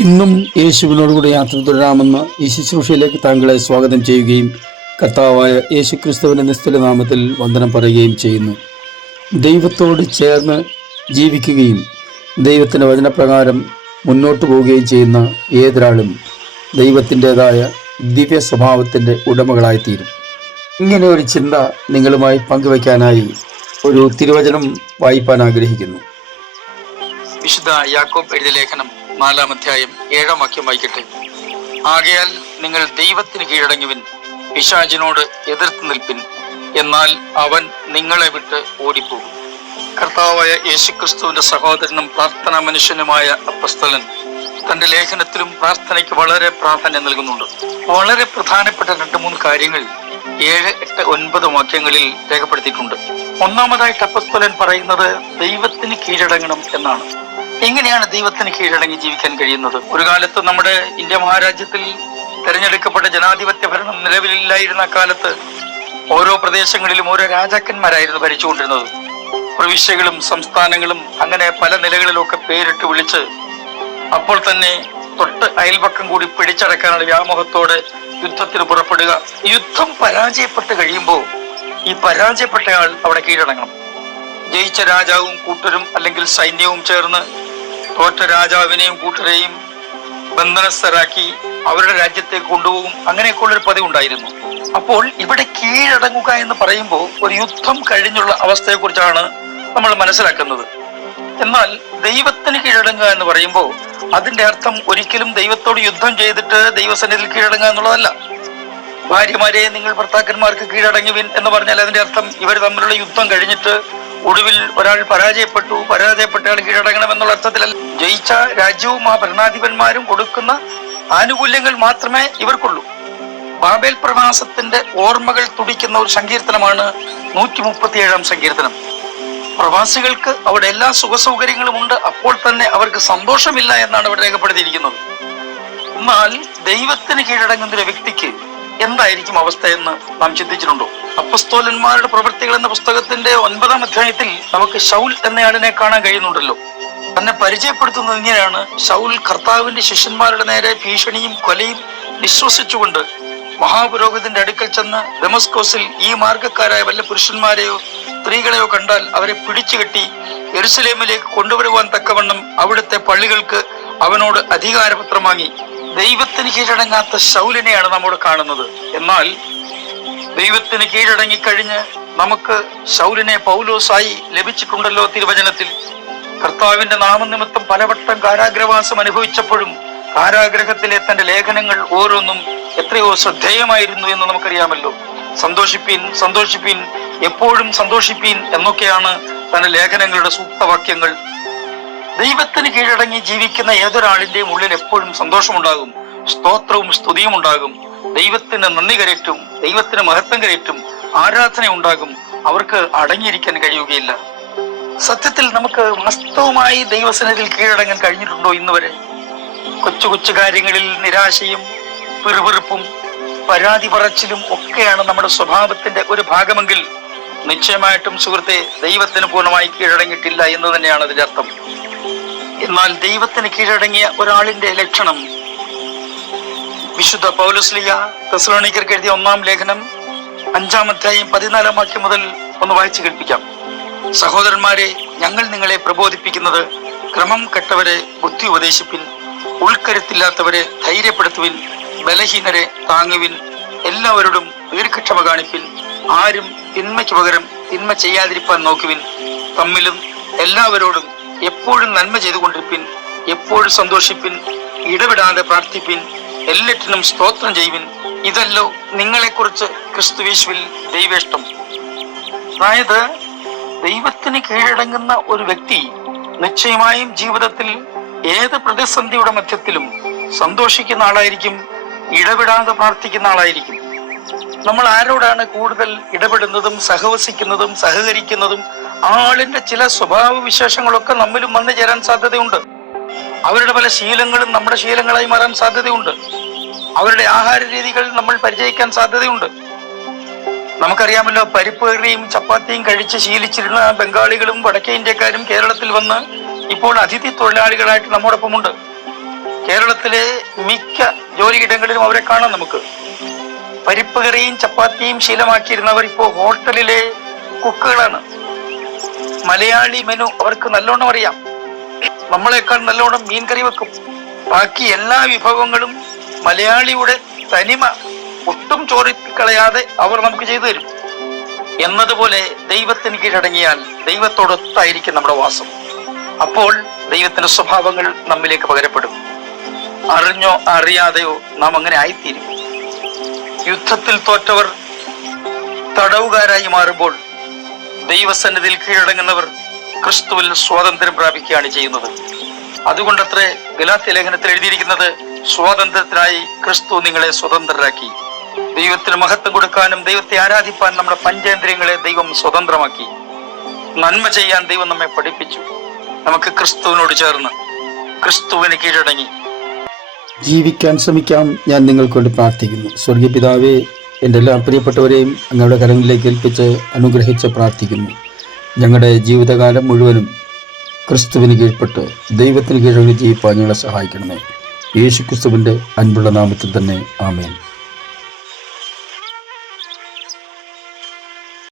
ഇന്നും യേശുവിനോടുകൂടി യാത്ര തുടരാമെന്ന് ഈ ശുശ്രൂഷയിലേക്ക് താങ്കളെ സ്വാഗതം ചെയ്യുകയും കർത്താവായ യേശുക്രിസ്തുവിൻ്റെ നിസ്തുല നാമത്തിൽ വന്ദനം പറയുകയും ചെയ്യുന്നു. ദൈവത്തോട് ചേർന്ന് ജീവിക്കുകയും ദൈവത്തിൻ്റെ വചനപ്രകാരം മുന്നോട്ട് പോവുകയും ചെയ്യുന്ന ഏതൊരാളും ദൈവത്തിൻ്റെതായ ദിവ്യ സ്വഭാവത്തിൻ്റെ ഉടമകളായിത്തീരും. ഇങ്ങനെ ഒരു ചിന്ത നിങ്ങളുമായി പങ്കുവയ്ക്കാനായി ഒരു തിരുവചനം വായിപ്പാൻ ആഗ്രഹിക്കുന്നു. വിശുദ്ധ യാക്കോബ് എഴുതിയ ലേഖനം 4-ാം അധ്യായം 7-ാം വാക്യം വായിക്കട്ടെ. ആകയാൽ നിങ്ങൾ ദൈവത്തിന് കീഴടങ്ങുവിൻ, പിശാചിനോട് എതിർത്ത് നിൽപ്പിൻ, എന്നാൽ അവൻ നിങ്ങളെ വിട്ട് ഓടിപ്പോകും. കർത്താവായ യേശുക്രിസ്തുവിന്റെ സഹോദരനും പ്രാർത്ഥനാ മനുഷ്യനുമായ അപ്പസ്തലൻ തന്റെ ലേഖനത്തിലും പ്രാർത്ഥനയ്ക്ക് വളരെ പ്രാധാന്യം നൽകുന്നുണ്ട്. വളരെ പ്രധാനപ്പെട്ട 2-3 കാര്യങ്ങൾ 7, 8, 9 വാക്യങ്ങളിൽ രേഖപ്പെടുത്തിയിട്ടുണ്ട്. ഒന്നാമതായിട്ട് അപ്പസ്തലൻ പറയുന്നത് ദൈവത്തിന് കീഴടങ്ങണം എന്നാണ്. എങ്ങനെയാണ് ദൈവത്തിന് കീഴടങ്ങി ജീവിക്കാൻ കഴിയുന്നത്? ഒരു കാലത്ത് നമ്മുടെ ഇന്ത്യ മഹാരാജ്യത്തിൽ തെരഞ്ഞെടുക്കപ്പെട്ട ജനാധിപത്യ ഭരണം നിലവിലില്ലായിരുന്ന കാലത്ത് ഓരോ പ്രദേശങ്ങളിലും ഓരോ രാജാക്കന്മാരായിരുന്നു ഭരിച്ചുകൊണ്ടിരുന്നത്. പ്രവിശ്യകളും സംസ്ഥാനങ്ങളും അങ്ങനെ പല നിലകളിലൊക്കെ പേരിട്ട് വിളിച്ച് അപ്പോൾ തന്നെ തൊട്ട് അയൽപക്കം കൂടി പിടിച്ചടക്കാനുള്ള വ്യാമോഹത്തോടെ യുദ്ധത്തിന് പുറപ്പെടുക. യുദ്ധം പരാജയപ്പെട്ട് കഴിയുമ്പോൾ ഈ പരാജയപ്പെട്ടയാൾ അവിടെ കീഴടങ്ങണം. ജയിച്ച രാജാവും കൂട്ടരും അല്ലെങ്കിൽ സൈന്യവും ചേർന്ന് തോറ്റ രാജാവിനെയും കൂട്ടരെയും ബന്ധനസ്ഥരാക്കി അവരുടെ രാജ്യത്തേക്ക് കൊണ്ടുപോകും. അങ്ങനെയൊക്കെയുള്ളൊരു പതിവ് ഉണ്ടായിരുന്നു. അപ്പോൾ ഇവിടെ കീഴടങ്ങുക എന്ന് പറയുമ്പോൾ ഒരു യുദ്ധം കഴിഞ്ഞുള്ള അവസ്ഥയെക്കുറിച്ചാണ് നമ്മൾ മനസ്സിലാക്കുന്നത്. എന്നാൽ ദൈവത്തിന് കീഴടങ്ങുക എന്ന് പറയുമ്പോൾ അതിന്റെ അർത്ഥം ഒരിക്കലും ദൈവത്തോട് യുദ്ധം ചെയ്തിട്ട് ദൈവസന്നിധിയിൽ കീഴടങ്ങുക എന്നുള്ളതല്ല. ഭാര്യമാരെ നിങ്ങൾ ഭർത്താക്കന്മാർക്ക് കീഴടങ്ങുവിൻ എന്ന് പറഞ്ഞാൽ അതിന്റെ അർത്ഥം ഇവർ തമ്മിലുള്ള യുദ്ധം കഴിഞ്ഞിട്ട് ഒടുവിൽ ഒരാൾ പരാജയപ്പെട്ടയാൾ കീഴടങ്ങണം എന്നുള്ള അർത്ഥത്തിലല്ല. ജയിച്ച രാജ്യവും ആ ഭരണാധിപന്മാരും കൊടുക്കുന്ന ആനുകൂല്യങ്ങൾ മാത്രമേ ഇവർക്കുള്ളൂ. ബാബേൽ പ്രവാസത്തിന്റെ ഓർമ്മകൾ തുടിക്കുന്ന ഒരു സങ്കീർത്തനമാണ് 137-ാം സങ്കീർത്തനം. പ്രവാസികൾക്ക് അവിടെ എല്ലാ സുഖസൗകര്യങ്ങളും ഉണ്ട്, അപ്പോൾ തന്നെ അവർക്ക് സന്തോഷമില്ല എന്നാണ് ഇവിടെ രേഖപ്പെടുത്തിയിരിക്കുന്നത്. എന്നാൽ ദൈവത്തിന് കീഴടങ്ങുന്ന ഒരു വ്യക്തിക്ക് എന്തായിരിക്കും അവസ്ഥയെന്ന് നാം ചിന്തിച്ചിട്ടുണ്ടോ? അപ്പസ്തോലന്മാരുടെ പ്രവൃത്തികൾ എന്ന പുസ്തകത്തിന്റെ 9-ാം അധ്യായത്തിൽ നമുക്ക് ശൗൽ എന്നയാളിനെ കാണാൻ കഴിയുന്നുണ്ടല്ലോ. തന്നെ പരിചയപ്പെടുത്തുന്നത് ഇങ്ങനെയാണ്: ശൗൽ കർത്താവിന്റെ ശിഷ്യന്മാരുടെ നേരെ ഭീഷണിയും കൊലയും വിശ്വസിച്ചുകൊണ്ട് മഹാപുരോഹിതന്റെ അടുക്കൽ ചെന്ന് ദമസ്കോസിൽ ഈ മാർഗക്കാരായ വല്ല പുരുഷന്മാരെയോ സ്ത്രീകളെയോ കണ്ടാൽ അവരെ പിടിച്ചുകെട്ടി യെരുശലേമിലേക്ക് കൊണ്ടുവരുവാൻ തക്കവണ്ണം അവിടുത്തെ പള്ളികൾക്ക് അവനോട് അധികാരപത്രം വാങ്ങി. ദൈവത്തിന് കീഴടങ്ങാത്ത ശൗലിനെയാണ് നമ്മോട് കാണുന്നത്. എന്നാൽ ദൈവത്തിന് കീഴടങ്ങിക്കഴിഞ്ഞ് നമുക്ക് ശൗലിനെ പൗലോസായി ലഭിച്ചിട്ടുണ്ടല്ലോ തിരുവചനത്തിൽ. കർത്താവിന്റെ നാമനിമിത്തം പലവട്ടം കാരാഗ്രഹവാസം അനുഭവിച്ചപ്പോഴും കാരാഗ്രഹത്തിലെ തന്റെ ലേഖനങ്ങൾ ഓരോന്നും എത്രയോ ശ്രദ്ധേയമായിരുന്നു എന്ന് നമുക്കറിയാമല്ലോ. സന്തോഷിപ്പീൻ, സന്തോഷിപ്പീൻ, എപ്പോഴും സന്തോഷിപ്പീൻ എന്നൊക്കെയാണ് തന്റെ ലേഖനങ്ങളുടെ സൂക്തവാക്യങ്ങൾ. ദൈവത്തിന് കീഴടങ്ങി ജീവിക്കുന്ന ഏതൊരാളിന്റെയും ഉള്ളിൽ എപ്പോഴും സന്തോഷമുണ്ടാകും, സ്തോത്രവും സ്തുതിയും ഉണ്ടാകും, ദൈവത്തിന് നന്ദി കരയറ്റും, ദൈവത്തിന് മഹത്വം കരയറ്റും, ആരാധന ഉണ്ടാകും. അവർക്ക് അടങ്ങിയിരിക്കാൻ കഴിയുകയില്ല. സത്യത്തിൽ നമുക്ക് വാസ്തവമായി ദൈവസന്നിധിയിൽ കീഴടങ്ങാൻ കഴിഞ്ഞിട്ടുണ്ടോ ഇന്ന് വരെ? കൊച്ചു കൊച്ചു കാര്യങ്ങളിൽ നിരാശയും പിറുപിറുപ്പും പരാതി പറച്ചിലും ഒക്കെയാണ് നമ്മുടെ സ്വഭാവത്തിന്റെ ഒരു ഭാഗമെങ്കിൽ നിശ്ചയമായിട്ടും സുഹൃത്തെ ദൈവത്തിന് പൂർണ്ണമായി കീഴടങ്ങിയിട്ടില്ല എന്ന് തന്നെയാണ് അതിന്റെ അർത്ഥം. എന്നാൽ ദൈവത്തിന് കീഴടങ്ങിയ ഒരാളിന്റെ ലക്ഷണം വിശുദ്ധ പൗലോസ്ലീഹ തെസ്സലോനിക്കർക്ക് എഴുതിയ 1-ാം ലേഖനം 5-ാം അധ്യായം 14-ാം വാക്യം മുതൽ ഒന്ന് വായിച്ചു കേൾപ്പിക്കാം. സഹോദരന്മാരെ, ഞങ്ങൾ നിങ്ങളെ പ്രബോധിപ്പിക്കുന്നത് ക്രമം കെട്ടവരെ ബുദ്ധി ഉപദേശിപ്പിൻ, ഉൾക്കരുത്തില്ലാത്തവരെ ധൈര്യപ്പെടുത്തുവിൻ, ബലഹീനരെ താങ്ങുവിൻ, എല്ലാവരോടും ദീർഘക്ഷമ കാണിപ്പിൻ, ആരും തിന്മയ്ക്ക് പകരം തിന്മ ചെയ്യാതിരിപ്പാൻ നോക്കുവിൻ, തമ്മിലും എല്ലാവരോടും എപ്പോഴും നന്മ ചെയ്തുകൊണ്ടിരിപ്പിൻ, എപ്പോഴും സന്തോഷിപ്പിൻ, ഇടപെടാതെ പ്രാർത്ഥിപ്പിൻ, എല്ലാറ്റിനും സ്തോത്രം ചെയ്യുവിൻ, ഇതല്ലോ നിങ്ങളെക്കുറിച്ച് ക്രിസ്തുയേശുവിൽ ദൈവേഷ്ടം. അതായത് ദൈവത്തിന് കീഴടങ്ങുന്ന ഒരു വ്യക്തി നിശ്ചയമായും ജീവിതത്തിൽ ഏത് പ്രതിസന്ധിയുടെ മധ്യത്തിലും സന്തോഷിക്കുന്ന ആളായിരിക്കും, ഇടപെടാതെ പ്രാർത്ഥിക്കുന്ന ആളായിരിക്കും. നമ്മൾ ആരോടാണ് കൂടുതൽ ഇടപെടുന്നതും സഹവസിക്കുന്നതും സഹകരിക്കുന്നതും ആളിന്റെ ചില സ്വഭാവ വിശേഷങ്ങളൊക്കെ നമ്മിലും വന്നു ചേരാൻ സാധ്യതയുണ്ട്. അവരുടെ പല ശീലങ്ങളും നമ്മുടെ ശീലങ്ങളായി മാറാൻ സാധ്യതയുണ്ട്. അവരുടെ ആഹാര രീതികൾ നമ്മൾ പരിചയിക്കാൻ സാധ്യതയുണ്ട്. നമുക്കറിയാമല്ലോ, പരിപ്പ് കറിയും ചപ്പാത്തിയും കഴിച്ച് ശീലിച്ചിരുന്ന ബംഗാളികളും വടക്കേ ഇന്ത്യക്കാരും കേരളത്തിൽ വന്ന് ഇപ്പോൾ അതിഥി തൊഴിലാളികളായിട്ട് നമ്മോടൊപ്പമുണ്ട്. കേരളത്തിലെ മിക്ക ജോലിയിടങ്ങളിലും അവരെ കാണാം നമുക്ക്. പരിപ്പ് കറിയും ചപ്പാത്തിയും ശീലമാക്കിയിരുന്നവർ ഇപ്പോൾ ഹോട്ടലിലെ കുക്കുകളാണ്. മലയാളി മെനു അവർക്ക് നല്ലോണം അറിയാം. നമ്മളെക്കാൾ നല്ലോണം മീൻ കറി വെക്കും. ബാക്കി എല്ലാ വിഭവങ്ങളും മലയാളിയുടെ തനിമ ഒട്ടും ചോറിക്കളയാതെ അവർ നമുക്ക് ചെയ്തു തരും. എന്നതുപോലെ ദൈവത്തിന് കീഴടങ്ങിയാൽ ദൈവത്തോടൊത്തായിരിക്കും നമ്മുടെ വാസം. അപ്പോൾ ദൈവത്തിന്റെ സ്വഭാവങ്ങൾ നമ്മിലേക്ക് പകരപ്പെടും. അറിഞ്ഞോ അറിയാതെയോ നാം അങ്ങനെ ആയിത്തീരും. യുദ്ധത്തിൽ തോറ്റവർ തടവുകാരായി മാറുമ്പോൾ ദൈവസന്നിധിയിൽ കീഴടങ്ങുന്നവർ ക്രിസ്തുവിൽ സ്വാതന്ത്ര്യം പ്രാപിക്കുകയാണ് ചെയ്യുന്നത്. അതുകൊണ്ടത്രേ ഗലാത്യ ലേഖനത്തിൽ എഴുതിയിരിക്കുന്നത്, സ്വാതന്ത്ര്യത്തിനായി ക്രിസ്തു നിങ്ങളെ സ്വതന്ത്രരാക്കി. ദൈവത്തിന് മഹത്വം കൊടുക്കാനും ദൈവത്തെ ആരാധിപ്പാൻ നമ്മുടെ പഞ്ചേന്ദ്രിയങ്ങളെ ദൈവം സ്വതന്ത്രമാക്കി. നന്മ ചെയ്യാൻ ദൈവം നമ്മെ പഠിപ്പിച്ചു. നമുക്ക് ക്രിസ്തുവിനോട് ചേർന്ന് ക്രിസ്തുവിന് കീഴടങ്ങി ജീവിക്കാൻ ശ്രമിക്കാം. ഞാൻ നിങ്ങൾക്ക് വേണ്ടി പ്രാർത്ഥിക്കുന്നു. സ്വർഗീയ പിതാവേ, എൻ്റെ എല്ലാ പ്രിയപ്പെട്ടവരെയും അങ്ങയുടെ കരങ്ങളിലേക്ക് ഏൽപ്പിച്ച് അനുഗ്രഹിച്ച് പ്രാർത്ഥിക്കുന്നു. ഞങ്ങളുടെ ജീവിതകാലം മുഴുവനും ക്രിസ്തുവിന് കീഴ്പ്പെട്ട് ദൈവത്തിന് കീഴടങ്ങി ജീവിപ്പാൻ ഞങ്ങളെ സഹായിക്കണമേ. യേശു ക്രിസ്തുവിൻ്റെ അൻപുള്ള നാമത്തിൽ തന്നെ ആമേൻ.